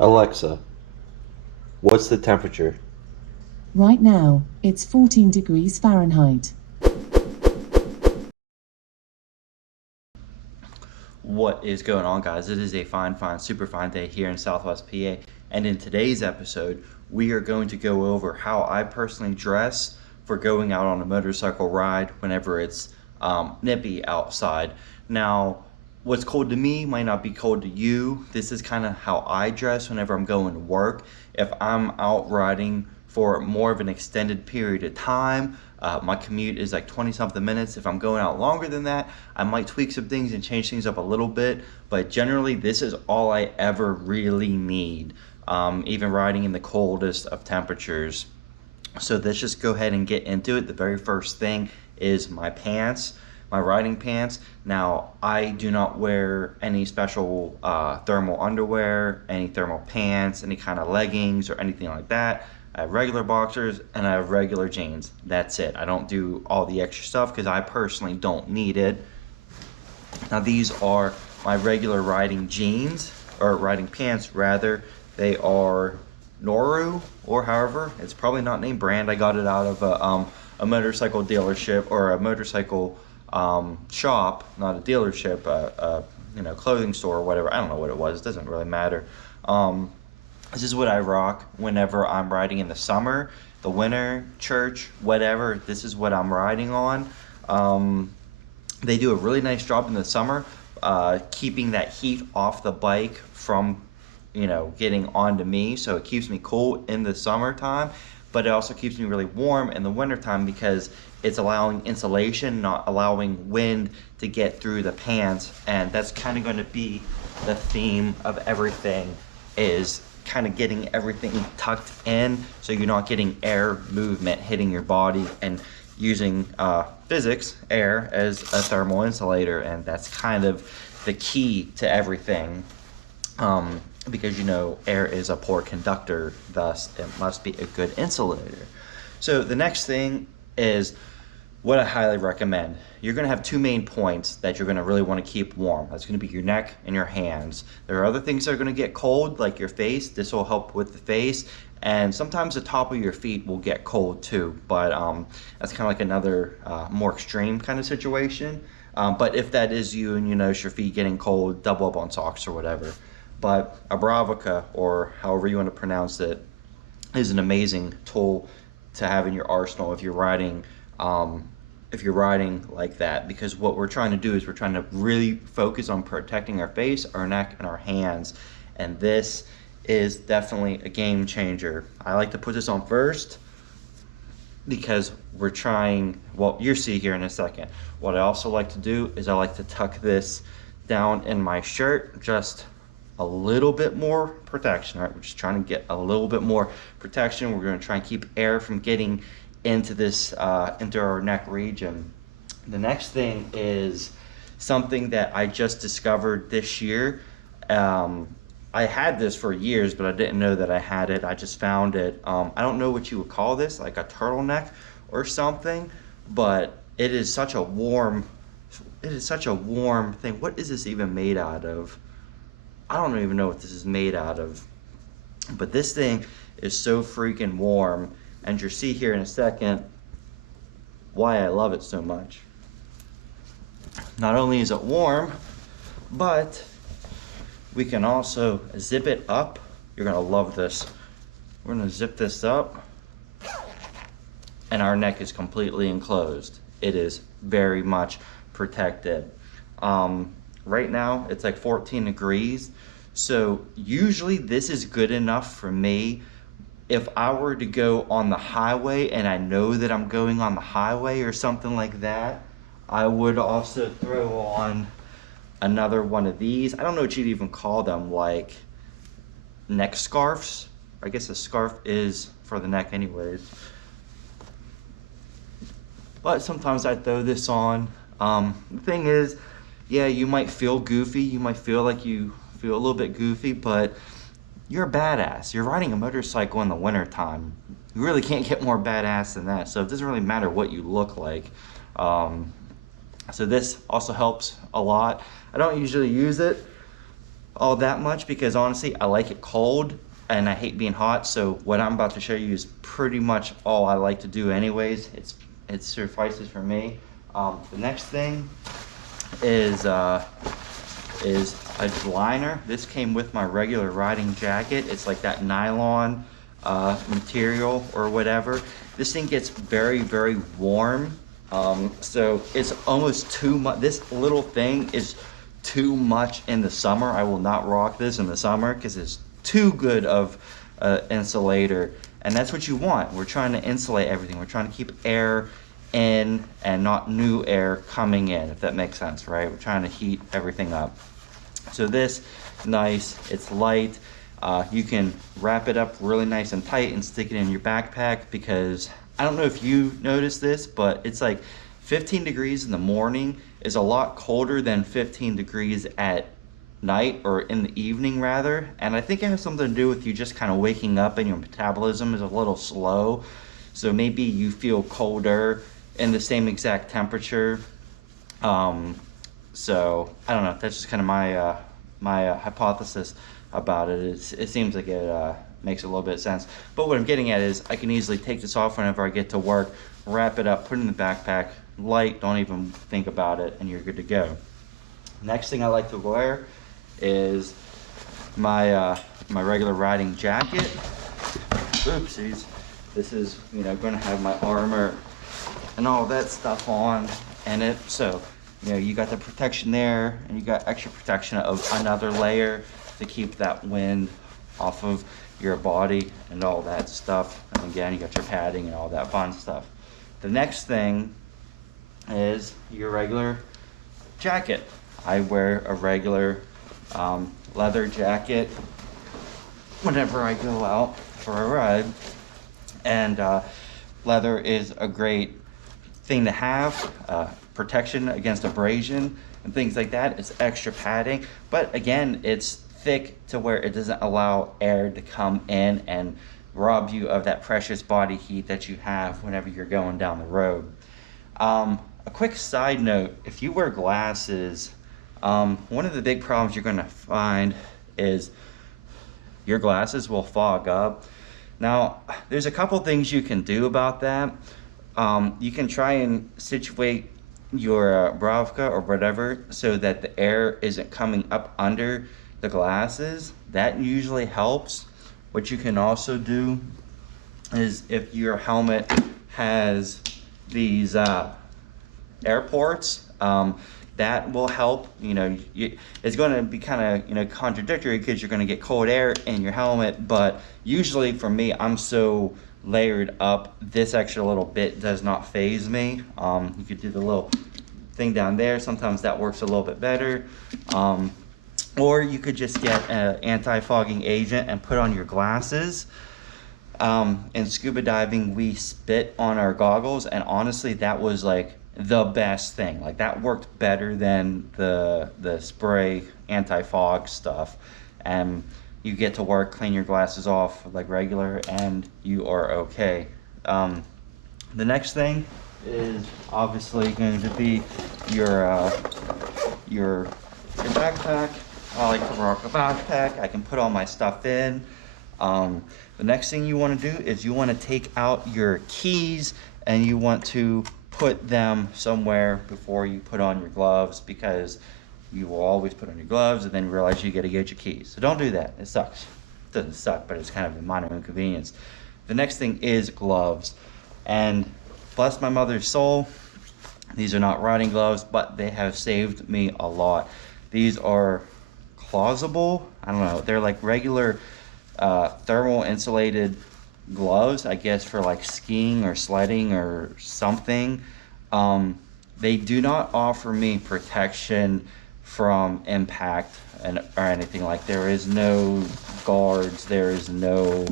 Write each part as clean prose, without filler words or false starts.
Alexa, what's the temperature? Right now, it's 14 degrees Fahrenheit. What is going on, guys? It is a super fine day here in Southwest PA, and in today's episode we are going to go over how I personally dress for going out on a motorcycle ride whenever it's nippy outside. Now, what's cold to me might not be cold to you. This is kind of how I dress whenever I'm going to work. If I'm out riding for more of an extended period of time, my commute is like 20 something minutes. If I'm going out longer than that, I might tweak some things and change things up a little bit, but generally this is all I ever really need, even riding in the coldest of temperatures. So let's just go ahead and get into it. The very first thing is my pants, my riding pants. Now, I do not wear any special thermal underwear, any thermal pants, any kind of leggings or anything like that. I have regular boxers and I have regular jeans. That's it. I don't do all the extra stuff because I personally don't need it. Now, these are my regular riding jeans, or riding pants rather. They are Noru, or however, it's probably not named brand. I got it out of a motorcycle dealership, or a motorcycle shop, not a dealership, clothing store or whatever. I don't know what it was. It doesn't really matter. This is what I rock whenever I'm riding in the summer, the winter, church, whatever. This is what I'm riding on. They do a really nice job in the summer, keeping that heat off the bike from, getting onto me. So it keeps me cool in the summertime, but it also keeps me really warm in the wintertime because it's allowing insulation, not allowing wind to get through the pants. And that's kind of going to be the theme of everything, is kind of getting everything tucked in so you're not getting air movement hitting your body, and using physics, air, as a thermal insulator. And that's kind of the key to everything, because air is a poor conductor, thus it must be a good insulator. So the next thing is what I highly recommend. You're going to have two main points that you're going to really want to keep warm. That's going to be your neck and your hands. There are other things that are going to get cold, like your face. This will help with the face, and sometimes the top of your feet will get cold too, but that's kind of like another more extreme kind of situation. But if that is you and you notice your feet getting cold, double up on socks or whatever. But a Bravoca, or however you want to pronounce it, is an amazing tool to have in your arsenal if you're riding like that, because what we're trying to do is we're trying to really focus on protecting our face, our neck, and our hands. And this is definitely a game changer. I like to put this on first because we're trying, well, you'll see here in a second. What I also like to do is I like to tuck this down in my shirt, just a little bit more protection. Right, we're just trying to get a little bit more protection. We're going to try and keep air from getting into this into our neck region. The next thing is something that I just discovered this year. I had this for years, but I didn't know that I had it. I just found it. I don't know what you would call this, like a turtleneck or something, but it is such a warm thing. What is this even made out of? I don't even know what this is made out of, but this thing is so freaking warm, and you'll see here in a second why I love it so much. Not only is it warm, but we can also zip it up. You're gonna love this. We're gonna zip this up, and our neck is completely enclosed. It is very much protected. Right now it's like 14 degrees, so usually this is good enough for me. If I were to go on the highway and I know that I'm going on the highway or something like that, I would also throw on another one of these. I don't know what you'd even call them, like neck scarves. I guess a scarf is for the neck anyways. But sometimes I throw this on. The thing is, yeah, you might feel goofy. You might feel like you feel a little bit goofy, but you're a badass. You're riding a motorcycle in the wintertime. You really can't get more badass than that. So it doesn't really matter what you look like. So this also helps a lot. I don't usually use it, all that much because honestly, I like it cold and I hate being hot. So what I'm about to show you is pretty much all I like to do anyways. It suffices for me. The next thing is a liner. This came with my regular riding jacket. It's like that nylon material or whatever. This thing gets very, very warm. So it's almost too much. This little thing is too much in the summer. I will not rock this in the summer because it's too good of insulator. And that's what you want. We're trying to insulate everything. We're trying to keep air in and not new air coming in, if that makes sense, right? We're trying to heat everything up. So this, nice, it's light. You can wrap it up really nice and tight and stick it in your backpack because I don't know if you noticed this, but it's like 15 degrees in the morning is a lot colder than 15 degrees at night, or in the evening rather. And I think it has something to do with you just kind of waking up and your metabolism is a little slow. So maybe you feel colder in the same exact temperature. So I don't know, that's just kind of my hypothesis about it. It seems like it makes a little bit of sense. But what I'm getting at is I can easily take this off whenever I get to work, wrap it up, put it in the backpack, light, don't even think about it, and you're good to go. Next thing I like to wear is my my regular riding jacket. Oopsies. This is, you know, going to have my armor and all that stuff on in it. So, you know, you got the protection there, and you got extra protection of another layer to keep that wind off of your body and all that stuff. And again, you got your padding and all that fun stuff. The next thing is your regular jacket. I wear a regular leather jacket whenever I go out for a ride. And leather is a great thing to have, protection against abrasion and things like that. It's extra padding, but again, it's thick to where it doesn't allow air to come in and rob you of that precious body heat that you have whenever you're going down the road. A quick side note, if you wear glasses, one of the big problems you're going to find is your glasses will fog up. Now, there's a couple things you can do about that. You can try and situate your Bravka or whatever so that the air isn't coming up under the glasses. That usually helps. What you can also do is if your helmet has these air ports, that will help. You know, it's going to be kind of, you know, contradictory because you're going to get cold air in your helmet, but usually for me, I'm so layered up, this extra little bit does not faze me. You could do the little thing down there. Sometimes that works a little bit better. Or you could just get an anti-fogging agent and put on your glasses. In scuba diving, we spit on our goggles, and honestly, that was like the best thing. Like, that worked better than the spray anti-fog stuff. And you get to work, clean your glasses off like regular, and you are okay. The next thing is obviously going to be your backpack. I like to rock a backpack. I can put all my stuff in. The next thing you want to do is you want to take out your keys and you want to put them somewhere before you put on your gloves, because you will always put on your gloves and then realize you got to get your keys. So don't do that. It sucks. It doesn't suck, but it's kind of a minor inconvenience. The next thing is gloves. And bless my mother's soul, these are not riding gloves, but they have saved me a lot. These are closable. I don't know. They're like regular thermal insulated gloves, I guess, for like skiing or sledding or something. They do not offer me protection from impact or anything. Like, there is no guards, there is no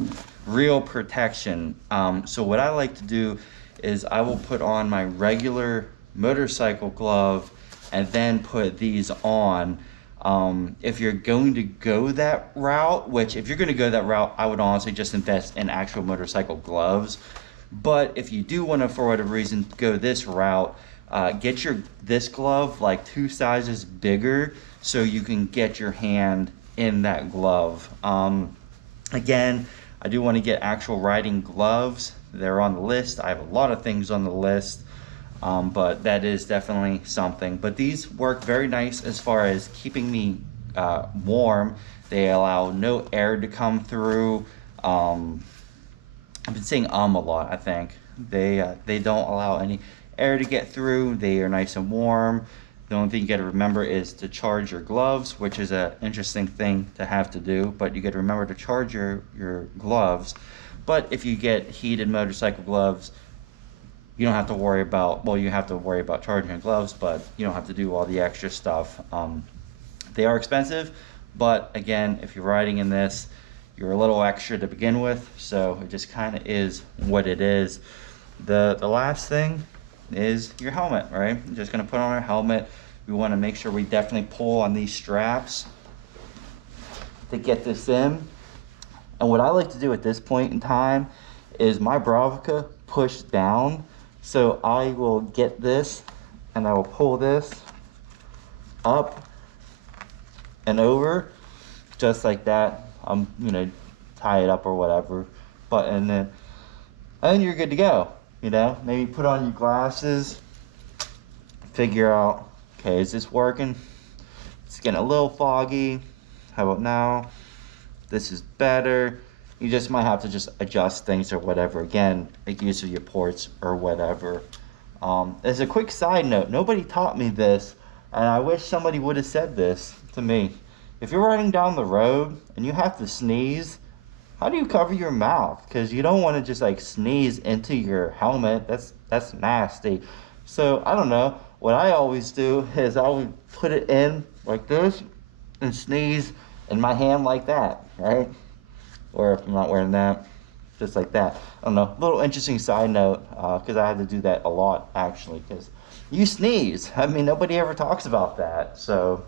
real protection. So what I like to do is I will put on my regular motorcycle glove and then put these on. If you're going to go that route, which if you're going to go that route, I would honestly just invest in actual motorcycle gloves. But if you do want to, for whatever reason, go this route, get this glove like 2 sizes bigger so you can get your hand in that glove. Again, I do want to get actual riding gloves. They're on the list. I have a lot of things on the list, but that is definitely something. But these work very nice as far as keeping me warm. They allow no air to come through. I've been saying a lot, I think. They don't allow any air to get through. They are nice and warm. The only thing you got to remember is to charge your gloves, which is an interesting thing to have to do, but you got to remember to charge your gloves. But if you get heated motorcycle gloves, you don't have to worry about, well, you have to worry about charging your gloves, but you don't have to do all the extra stuff. They are expensive, but again, if you're riding in this, you're a little extra to begin with, so it just kind of is what it is. The last thing is your helmet, right? You're just gonna put on our helmet. We want to make sure we definitely pull on these straps to get this in. And what I like to do at this point in time is my Bravika pushed down, so I will get this and I will pull this up and over just like that. I'm tie it up or whatever, but and then you're good to go. Maybe put on your glasses, figure out, okay, is this working? It's getting a little foggy. How about now? This is better. You just might have to just adjust things or whatever. Again, make use of your ports or whatever. As a quick side note, nobody taught me this, and I wish somebody would have said this to me. If you're riding down the road and you have to sneeze, how do you cover your mouth? Because you don't want to just like sneeze into your helmet. That's nasty. So I don't know. What I always do is I would put it in like this and sneeze in my hand like that, right? Or if I'm not wearing that, just like that. I don't know. Little interesting side note, because I had to do that a lot actually. Because you sneeze. I mean, nobody ever talks about that. So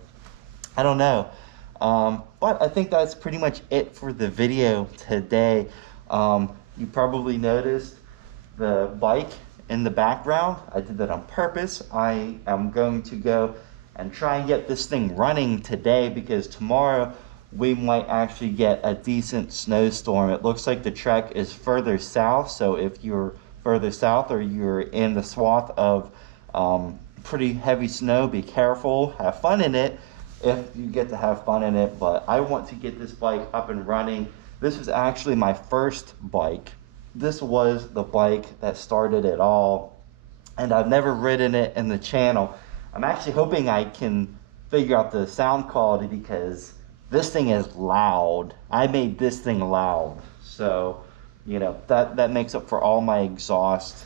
I don't know. But I think that's pretty much it for the video today. You probably noticed the bike in the background. I did that on purpose. I am going to go and try and get this thing running today, because tomorrow we might actually get a decent snowstorm. It looks like the trek is further south, so if you're further south or you're in the swath of pretty heavy snow, be careful, have fun in it if you get to have fun in it. But I want to get this bike up and running. This was actually my first bike. This was the bike that started it all, and I've never ridden it in the channel. I'm actually hoping I can figure out the sound quality, because this thing is loud. I made this thing loud, so that makes up for all my exhaust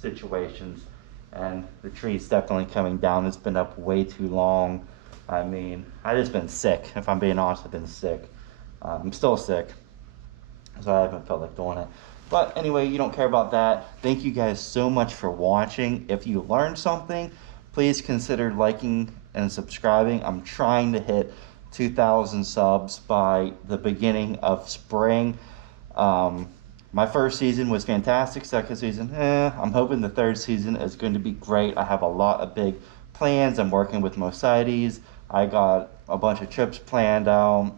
situations. And the tree's definitely coming down. It's been up way too long. I mean, I just been sick. If I'm being honest, I've been sick. I'm still sick, so I haven't felt like doing it. But anyway, you don't care about that. Thank you guys so much for watching. If you learned something, please consider liking and subscribing. I'm trying to hit 2,000 subs by the beginning of spring. My first season was fantastic. Second season, I'm hoping the third season is going to be great. I have a lot of big plans. I'm working with Mercedes. I got a bunch of trips planned out.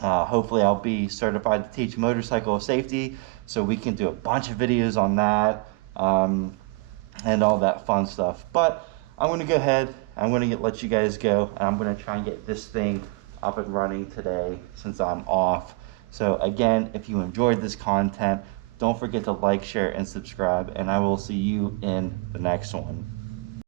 Hopefully I'll be certified to teach motorcycle safety, so we can do a bunch of videos on that, and all that fun stuff. But I'm going to go ahead, I'm going to let you guys go, and I'm going to try and get this thing up and running today since I'm off. So again, if you enjoyed this content, don't forget to like, share, and subscribe, and I will see you in the next one.